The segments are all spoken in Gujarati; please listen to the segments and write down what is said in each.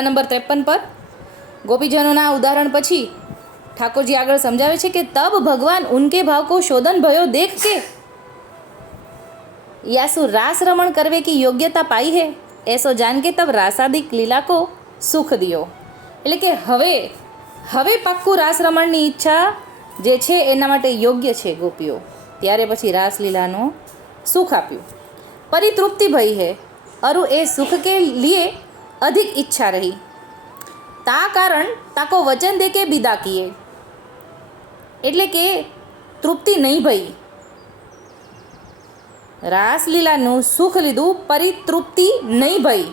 નંબર ત્રેપન પર. ગોપીજનોના ઉદાહરણ પછી ઠાકોરજી આગળ સમજાવે છે કે તબ ભગવાન ઉનકે ભાવ કો શોધન ભયો દેખ કે? યાસુ રાસ રમણ કરવે કી યોગ્યતા પાઈ હે? એસો જાન કે તબ રાસાદિક લીલા કો સુખ દિયો. એટલે કે હવે હવે પાક્કું રાસ રમણની ઈચ્છા જે છે એના માટે યોગ્ય છે ગોપીઓ. ત્યારે પછી રાસલીલાનો સુખ આપ્યું. પરિતૃપ્તિ ભઈ હે. અરુ એ સુખ કે લીએ અધિક ઈચ્છા રહી. તા કારણ તાકો વચન દે કે બિદા કીએ એટલે કે તૃપ્તિ નહીં ભઈ. રાસલીલાનું સુખ લીધું પરિતૃપ્તિ નહીં ભઈ.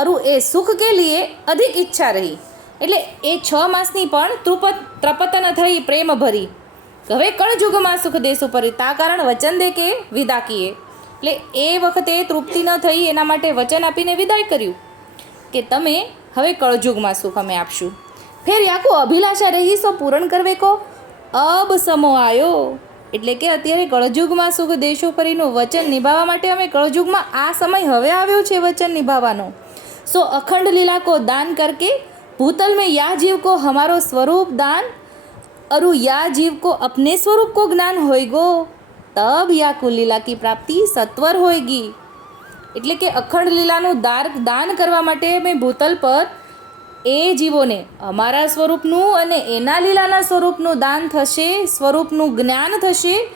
અરુ એ સુખ કે લીએ અધિક ઈચ્છા રહી. એટલે એ છ માસની પણ તૃપત ત્રપતન થઈ પ્રેમ ભરી. હવે કળજુગમાં સુખ દેશું પરી તા કારણ વચન દે કે વિદા કીએ એટલે એ વખતે તૃપ્તિ ન થઈ એના માટે વચન આપીને વિદાય કર્યું. કે તમે હવે કળજુગમાં સુખ અમે આપશું. ફેર યાકો અભિલાષા રહી સો પૂરણ કરવે કો? અબ સમો આવ્યો એટલે કે અત્યારે કળજુગમાં સુખ દેશો પરીનું વચન નિભાવવા માટે અમે કળજુગમાં આ સમય હવે આવ્યો છે વચન નિભાવવાનો. સો અખંડ લીલા કો દાન કરકે, ભૂતલ મેં યા જીવ કો હમારો સ્વરૂપ દાન, અરુ યા જીવ કો અપને સ્વરૂપ કો જ્ઞાન હોય ગો તબ યા કુલીલા કી પ્રાપ્તિ સત્વર હોયગી. એટલે કે અખંડ લીલાનું દાર દાન કરવા માટે મેં ભૂતલ પર એ જીવોને, અમારા સ્વરૂપનું અને એના લીલાના સ્વરૂપનું દાન થશે, સ્વરૂપનું જ્ઞાન થશે,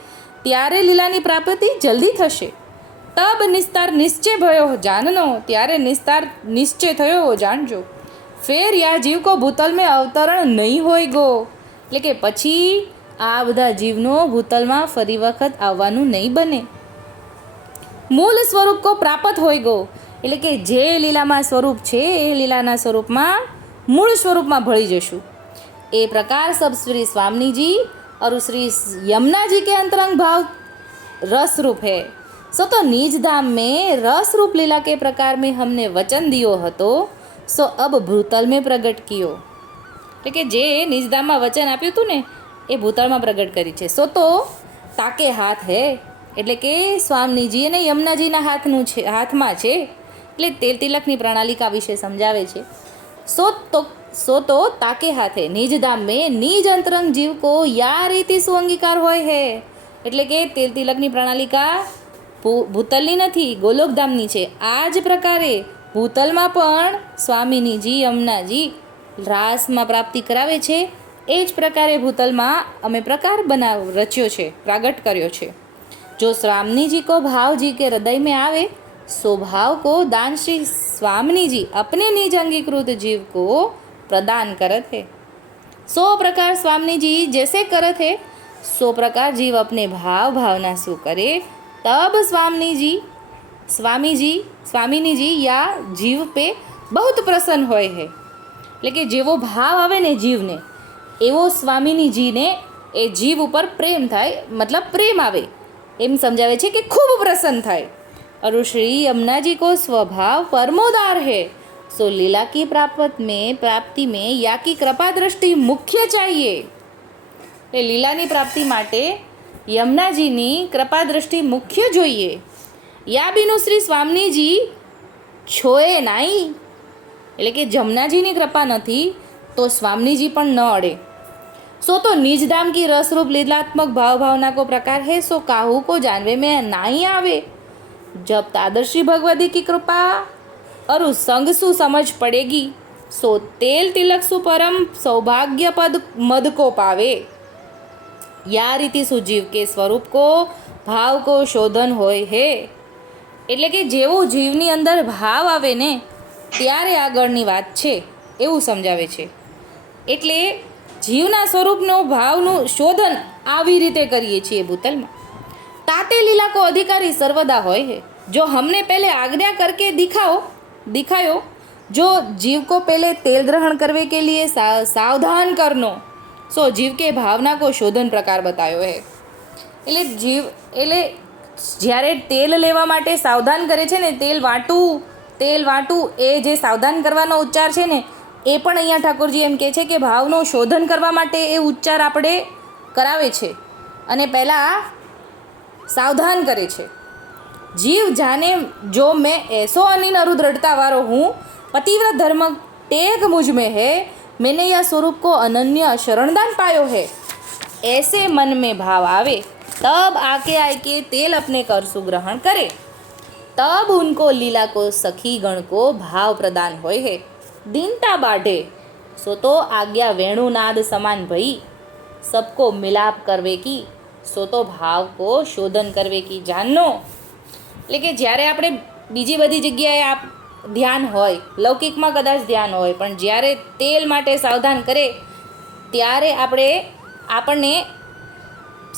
ત્યારે લીલાની પ્રાપ્તિ જલ્દી થશે. તબ નિસ્તાર નિશ્ચય ભયો જાનનો, ત્યારે નિસ્તાર નિશ્ચય થયો જાણજો. ફેર યા જીવ કો ભૂતલ મેં અવતરણ નહીં હોય ગો. એટલે કે પછી આ બધા જીવનો ભૂતલમાં ફરી વખત આવવાનું નહીં બને. મૂળ સ્વરૂપ કો પ્રાપ્ત હોય ગો એટલે કે જે લીલામાં સ્વરૂપ છે એ લીલાના સ્વરૂપમાં મૂળ સ્વરૂપમાં ભળી જશું એ પ્રકાર સબ શ્રી स्वामी और श्री यमुना जी के अंतरंग भाव रस रूप है सो तो निज धाम में रस रूप लीला के प्रकार में हमने वचन दियो હતો સો અબ ભૂતલ મેં પ્રગટ કિયો એટલે કે જે નિજધામમાં વચન આપ્યું હતું ને એ ભૂતળમાં પ્રગટ કરી છે સો તો તાકે હાથ હે એટલે કે સ્વામીજી અને યમુનાજીના હાથનું છે, હાથમાં છે, એટલે તેલ તિલકની પ્રણાલિકા વિશે સમજાવે છે. સો તો સો તો તાકે હાથે, નિજ ધામ મેં નિજ અંતરંગ જીવ કો યા રીતિ સુઅંગીકાર હોય હે? એટલે કે તેલ તિલકની પ્રણાલિકા ભૂતલની નથી, ગોલોકધામની છે. આ જ પ્રકારે ભૂતલમાં પણ સ્વામીનીજી યમુનાજી રાસમાં પ્રાપ્તિ કરાવે છે. એ જ પ્રકારે ભૂતલમાં અમે પ્રકાર બનાવ રચ્યો છે, પ્રાગટ કર્યો છે. जो स्वामिनी जी को भाव जी के हृदय में आवे सो भाव को दान श्री स्वामिनी जी अपने निज अंगीकृत जीव को प्रदान करत है सो प्रकार स्वामिनी जी जैसे करत है सो प्रकार जीव अपने भाव भावना सु करे तब स्वामिनी जी स्वामी जी स्वामिनी जी या जीव पे बहुत प्रसन्न હોય है એટલે કે જેવો ભાવ આવે ને જીવને એવો સ્વામિનીજીને એ જીવ ઉપર પ્રેમ થાય મતલબ પ્રેમ આવે એમ સમજાવે છે કે ખૂબ પ્રસન્ન થાય और श्री यमुना जी को स्वभाव परमोदार है सो लीला की प्राप्त में प्राप्ति में या की कृपा दृष्टि मुख्य चाहिए એ લીલાની પ્રાપ્તિ માટે યમુનાજીની કૃપા દૃષ્ટિ મુખ્ય જોઈએ યા બીનું શ્રી સ્વામીજી છોએ નાઈ એટલે કે જમનાજીની કૃપા નથી તો સ્વામીજી પણ ન અડે सो तो निज धाम की रस रूप लीलात्मक भाव भावना को प्रकार है सो काहू को जानवे में नहीं आवे जब तादर्शी भगवती की कृपा और उस संग सु समझ पड़ेगी सो तेल तिलक सु परम सौभाग्य पद मद को पावे या रीति सुजीव के સ્વરૂપ કો ભાવ કો શોધન હોય હે એટલે કે જેવું જીવની અંદર ભાવ આવે ને ત્યારે આગળની વાત છે એવું સમજાવે છે એટલે જીવના સ્વરૂપનો ભાવનું શોધન આવી રીતે કરીએ છીએ ભૂતલમાં ताते लीला को अधिकारी सर्वदा होय है जो हमने पहले आज्ञा करके दिखाओ दिखायो जो जीव को पहले तेल ग्रहण करने के लिए सा, सावधान करनो सो जीव के भावना को शोधन प्रकार बतायो है એટલે જીવ એટલે જ્યારે તેલ લેવા માટે સાવધાન કરે છે ને તેલ વાટું તેલ વાટું એ જે સાવધાન કરવાનો ઉચ્ચાર છે ને એ પણ અહીંયા ઠાકોરજી એમ કહે છે કે ભાવનો શોધન કરવા માટે એ ઉચ્ચાર આપણે કરાવે છે અને પહેલાં સાવધાન કરે છે. જીવ જાને જો મેં એસો અનિન અરુદ્રઢતાવાળો હું, પતિવ્રત ધર્મ ટેગ મુજ મેં હે, મેને યા સ્વરૂપ કો અનન્ય શરણદાન પાયો હે. એસે મન મેં ભાવ આવે, તબ આકે કે તેલ અપને કરસુ ગ્રહણ કરે. તબ ઉનકો લીલા કો સખી ગણ કો ભાવ પ્રદાન હોય હે. દિનતા બાઢે. સો તો આજ્ઞા વેણુનાદ સમાન ભઈ. સબકો મિલાપ કરવે કી. સો તો ભાવ કો શોધન કરવે કી. જાનનો. એટલે કે જ્યારે આપણે બીજી બધી જગ્યાએ આપ ધ્યાન હોય, લૌકિકમાં કદાચ ધ્યાન હોય, પણ જ્યારે તેલ માટે સાવધાન કરે, ત્યારે આપણે આપણને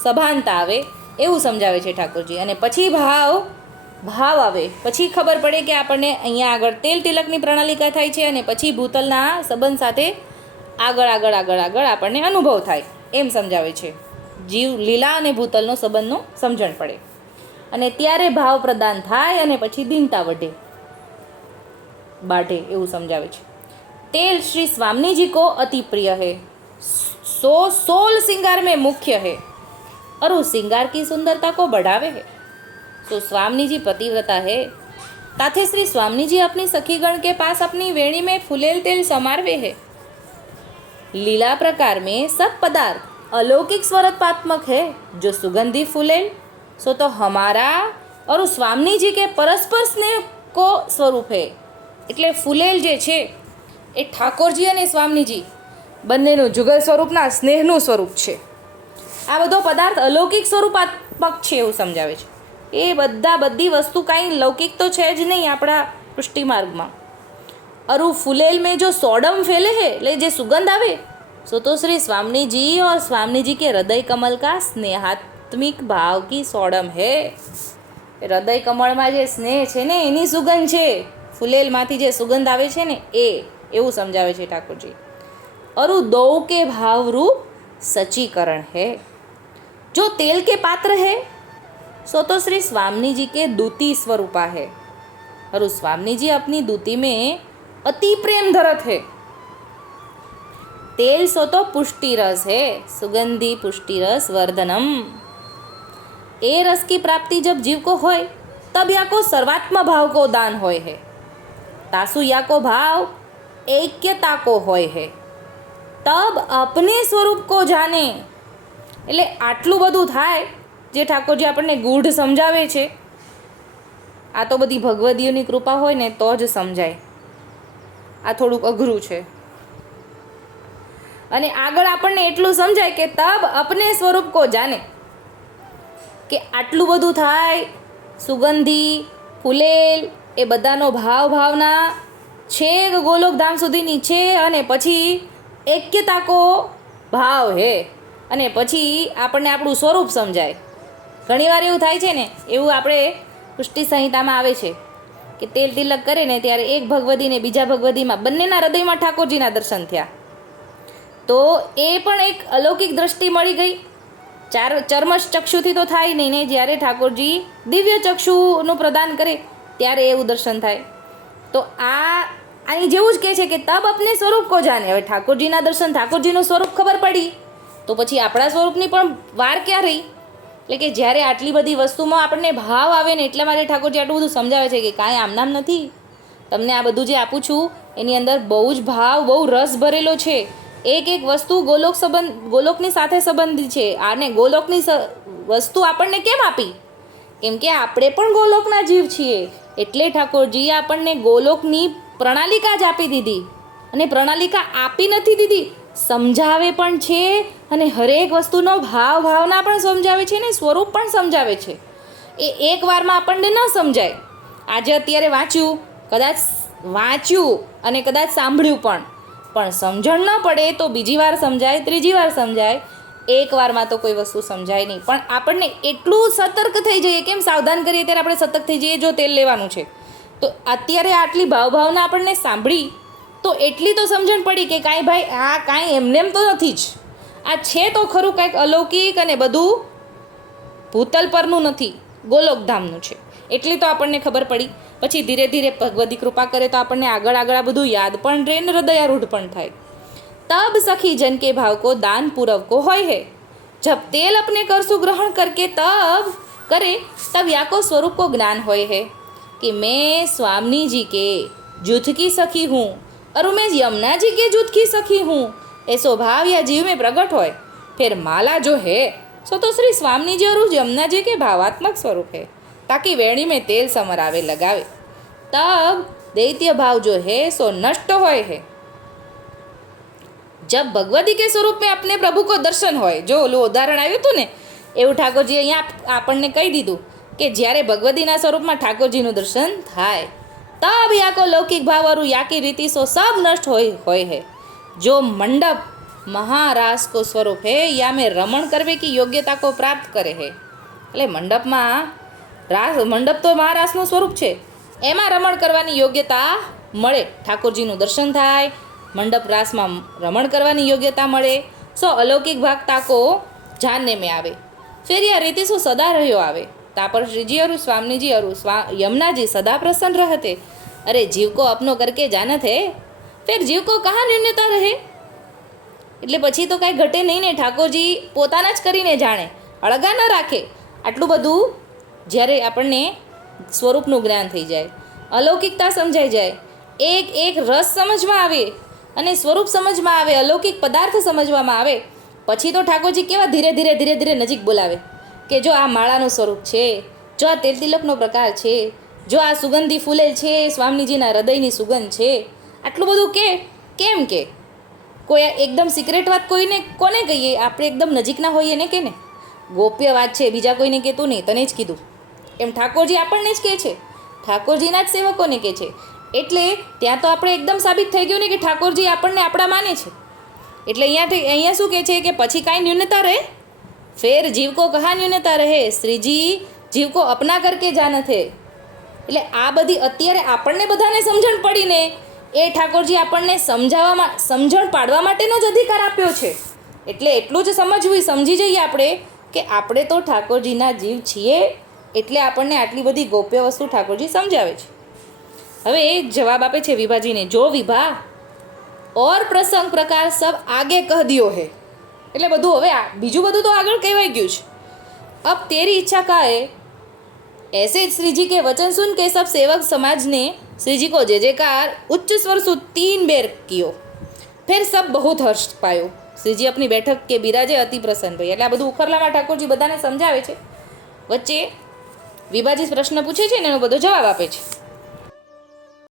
સભાનતા આવે એવું સમજાવે છે ઠાકોરજી. અને પછી ભાવ ભાવ આવે પછી ખબર પડે કે આપણને અહીંયા આગળ તેલ તિલકની પ્રણાલિકા થાય છે અને પછી ભૂતલના સંબંધ સાથે આગળ આગળ આગળ આગળ આપણને અનુભવ થાય એમ સમજાવે છે જીવ લીલા અને ભૂતલનો સંબંધનો સમજણ પડે અને ત્યારે ભાવ પ્રદાન થાય અને પછી દીનતા વઢે બાઢે એવું સમજાવે છે तेल श्री स्वामी जी को अति प्रिय है सो सोल श्रृंगार में मुख्य है और उस श्रृंगार की सुंदरता को बढ़ावे है तो स्वामी जी पतिव्रता है ताथे श्री स्वामी जी अपनी सखीगण के पास अपनी वेणी में फुलेल तेल समारवे है लीला प्रकार में सब पदार्थ अलौकिक स्वरत्पात्मक है जो सुगंधी फुलेल सो तो हमारा और उस स्वामी जी के परस्पर स्नेह को स्वरूप है એટલે ફુલેલ જે છે એ ઠાકોરજી અને સ્વામીજી બંનેનું જુગલ સ્વરૂપના સ્નેહનું સ્વરૂપ છે આ બધો પદાર્થ અલૌકિક સ્વરૂપાત્મક છે એવું સમજાવે છે એ બધા બધી વસ્તુ કાંઈ લૌકિક તો છે જ નહીં આપણા પૃષ્ટિમાર્ગમાં. અરુ ફૂલેલ મેં જો સોડમ ફેલે હે એટલે જે સુગંધ આવે, સો તો શ્રી સ્વામીજી ઓર સ્વામીજી કે હૃદય કમલ કા સ્નેહાત્મિક ભાવ કી સોડમ હે. હૃદય કમળમાં જે સ્નેહ છે ને, એની સુગંધ છે. ફૂલેલમાંથી જે સુગંધ આવે છે ને, એ, એવું સમજાવે છે ઠાકોરજી. અરુ દૌ કે ભાવરૂપ સચીકરણ હે. જો તેલ કે પાત્ર હે सो तो श्री स्वामी जी के दूती स्वरूपा है और उस स्वामी जी अपनी दूती में अति प्रेम धरत है तेल सो तो पुष्टि रस है सुगंधी पुष्टि रस वर्धनम ए रस की प्राप्ति जब जीव को होए तब या को सर्वात्म भाव को दान होय है तासु या को भाव ऐक्यता को होय है તબ અપને સ્વરૂપ કો જાને એટલે આટલું બધું થાય જે ઠાકોરજી આપણને ગૂઢ સમજાવે છે, આ તો બધી ભગવદીઓની કૃપા હોય ને તો જ સમજાય. આ થોડુંક અઘરું છે. અને આગળ આપણને એટલું સમજાય કે તબ અપને સ્વરૂપ કો જાને. કે આટલું બધું થાય, સુગંધી, ફૂલેલ, એ બધાનો ભાવ ભાવના છેક ગોલોકધામ સુધીની છે અને પછી એક્યતા કો ભાવ હે. અને પછી આપણને આપણું સ્વરૂપ સમજાય. ઘણીવાર એવું થાય છે ને, એવું આપણે પુષ્ટિ સંહિતામાં આવે છે કે તેલ તિલક કરે ને ત્યારે એક ભગવદીને બીજા ભગવદીમાં, બંનેના હૃદયમાં ઠાકોરજીના દર્શન થયા. તો એ પણ એક અલૌકિક દ્રષ્ટિ મળી ગઈ. ચાર, ચર્મશ ચક્ષુથી તો થાય નહીં ને, જ્યારે ઠાકોરજી દિવ્ય ચક્ષુનું પ્રદાન કરે, ત્યારે એવું દર્શન થાય. તો આ અહીં જેવું જ કહે છે કે તબ અપને સ્વરૂપ કો જાને? હવે ઠાકોરજીના દર્શન, ઠાકોરજીનું સ્વરૂપ ખબર પડી. તો પછી આપણા સ્વરૂપની પણ વાર ક્યાં રહી? એટલે કે જ્યારે આટલી બધી વસ્તુમાં આપણને ભાવ આવે ને એટલા માટે ઠાકોરજી આટલું બધું સમજાવે છે કે કાંઈ આમનામ નથી. તમને આ બધું જે આપું છું, એની અંદર બહુ જ ભાવ, બહુ રસ ભરેલો છે. એક એક વસ્તુ ગોલોક સંબંધ, ગોલોકની સાથે સંબંધિત છે. આને ગોલોકની વસ્તુ આપણને કેમ આપી? કેમ કે આપણે પણ ગોલોકના જીવ છીએ. એટલે ઠાકોરજીએ આપણને ગોલોકની પ્રણાલિકા જ આપી દીધી. અને પ્રણાલિકા આપી નથી દીધી સમજાવે પણ છે અને હરેક વસ્તુનો ભાવ ભાવના પણ સમજાવે છે ને સ્વરૂપ પણ સમજાવે છે. એ એક વારમાં આપણને ન સમજાય. આજે અત્યારે વાંચ્યું, કદાચ વાંચ્યું અને કદાચ સાંભળ્યું પણ. પણ સમજણ ન પડે તો બીજી વાર સમજાય, ત્રીજી વાર સમજાય. એક વારમાં તો કોઈ વસ્તુ સમજાય નહીં. પણ આપણને એટલું સતર્ક થઈ જઈએ, કેમ સાવધાન કરીએ ત્યારે આપણે સતર્ક થઈ જઈએ જો તેલ લેવાનું છે. તો અત્યારે આટલી ભાવભાવના આપણને સાંભળી તો એટલી તો સમજણ પડી કે કાંઈ ભાઈ, આ કાંઈ એમને એમ તો નથી જ. આ છે તો ખરું કાંઈક અલૌકિક અને બધું ભૂતલ પરનું નથી, ગોલોકધામનું છે. એટલી તો આપણને ખબર પડી. પછી ધીરે ધીરે ભગવદી કૃપા કરે તો આપણને આગળ આગળ આ બધું યાદ પણ રહે ને હૃદયારૂઢ પણ થાય. તબ સખી જન કે ભાવકો દાન પૂરવ હોય હે. જબ તેલ અપને કરશું ગ્રહણ કરકે તબ કરે, તબ યાકો સ્વરૂપ કો જ્ઞાન હોય હે. કે મેં સ્વામીજી કે જૂથકી સખી હું सखी हूँ अरु मैं यमुना जी के जुट की सखी हूँ એ स्वभाव या जीव में प्रकट होय फिर माला जो है सो तो श्री स्वामी जी और उस यमुना जी के भावात्मक स्वरूप है ताकि वेणी में तेल समरावे लगावे तब दैत्य भाव जो है सो नष्ट होय है जब भगवती के स्वरूप में अपने प्रभु को दर्शन હોય જો ઓલું ઉદાહરણ આવ્યું હતું ને એવું ઠાકોરજી અહીંયા આપ- આપણને કહી દીધું કે જ્યારે ભગવતીના સ્વરૂપમાં ઠાકોરજીનું દર્શન થાય તબ યાકો લૌકિક ભાવ और याकी रीति सो सब नष्ट होय होय है जो मंडप महारास को स्वरूप है या में रमण करवे की योग्यता को प्राप्त करे है એટલે મંડપમાં રાસ મંડપ તો મહારાસનું સ્વરૂપ છે એમાં રમણ કરવાની યોગ્યતા મળે ઠાકોરજીનું દર્શન થાય મંડપ રાસમાં રમણ કરવાની યોગ્યતા મળે સો અલૌકિક ભાગ તાકો જાનને મેં આવે फिर यह रीति सो सदा रह्यो आवे तापर श्री जी और स्वामी जी और स्वा यमुना जी सदा प्रसन्न रहते अरे जीव को अपनो करके जानत है फिर जीव को कहाँ न्यूनता રહે એટલે પછી તો કાંઈ ઘટે નહીં ને ઠાકોરજી પોતાના જ કરીને જાણે અળગા ન રાખે આટલું બધું જ્યારે આપણને સ્વરૂપનું જ્ઞાન થઈ જાય અલૌકિકતા સમજાઈ જાય એક એક રસ સમજમાં આવે અને સ્વરૂપ સમજમાં આવે અલૌકિક પદાર્થ સમજવામાં આવે પછી તો ઠાકોરજી કેવા ધીરે ધીરે ધીરે ધીરે નજીક બોલાવે કે જો આ માળાનું સ્વરૂપ છે, જો આ તેલ તિલકનો પ્રકાર છે, જો આ સુગંધી ફૂલેલ છે, સ્વામીજીના હૃદયની સુગંધ છે, આટલું બધું કે, કેમ કે? કોઈ એકદમ સિક્રેટ વાત કોઈને, કોને કહીએ? આપણે એકદમ નજીકના હોઈએ ને કે ને? ગોપ્ય વાત છે, બીજા કોઈને કહેતું નહીં, તને જ કીધું. એમ ઠાકોરજી આપણને જ કહે છે. ઠાકોરજીના જ સેવકોને કહે છે. એટલે ત્યાં તો આપણે એકદમ સાબિત થઈ ગયું ને કે ઠાકોરજી આપણને આપણા માને છે. એટલે અહીંયાથી અહીંયા શું કહે છે કે પછી કાંઈ ન્યૂનતા રહે? ફેર જીવ કો કહા ન્યૂનતા રહે, શ્રીજી જીવ કો અપના કરકે જાન થે એટલે આ બધી અત્યારે આપણને બધાને સમજણ પડીને એ ઠાકોરજી આપણને સમજાવવામાં, સમજણ પાડવા માટેનો જ અધિકાર આપ્યો છે. એટલે એટલું જ સમજવું, સમજી જઈએ આપણે કે આપણે તો ઠાકોરજીના જીવ છીએ, એટલે આપણને આટલી બધી ગોપ્ય વસ્તુ ઠાકોરજી સમજાવે છે. હવે એ જવાબ આપે છે વિભાજીને, જો વિભા, ઓર પ્રસંગ પ્રકાર સબ આગે કહ દિયો હે. એટલે બધું હવે બીજું બધું તો આગળ કહેવાઈ ગયું છે. અબ તેરી ઈચ્છા કા હે? એસે જ શ્રીજી કે વચન સુન કે સબ સેવક સમાજને શ્રીજી કો જયકાર ઉચ્ચ સ્વર સુ તીન બેર કિયો. ફેર સબ બહુત હર્ષ પાયો. શ્રીજી આપની બેઠક કે બિરાજે અતિ પ્રસન્ન ભાઈ. એટલે આ બધું ઉખરલામાં ઠાકોરજી બધાને સમજાવે છે. વચ્ચે વિભાજીત પ્રશ્ન પૂછે છે ને એનો બધો જવાબ આપે છે.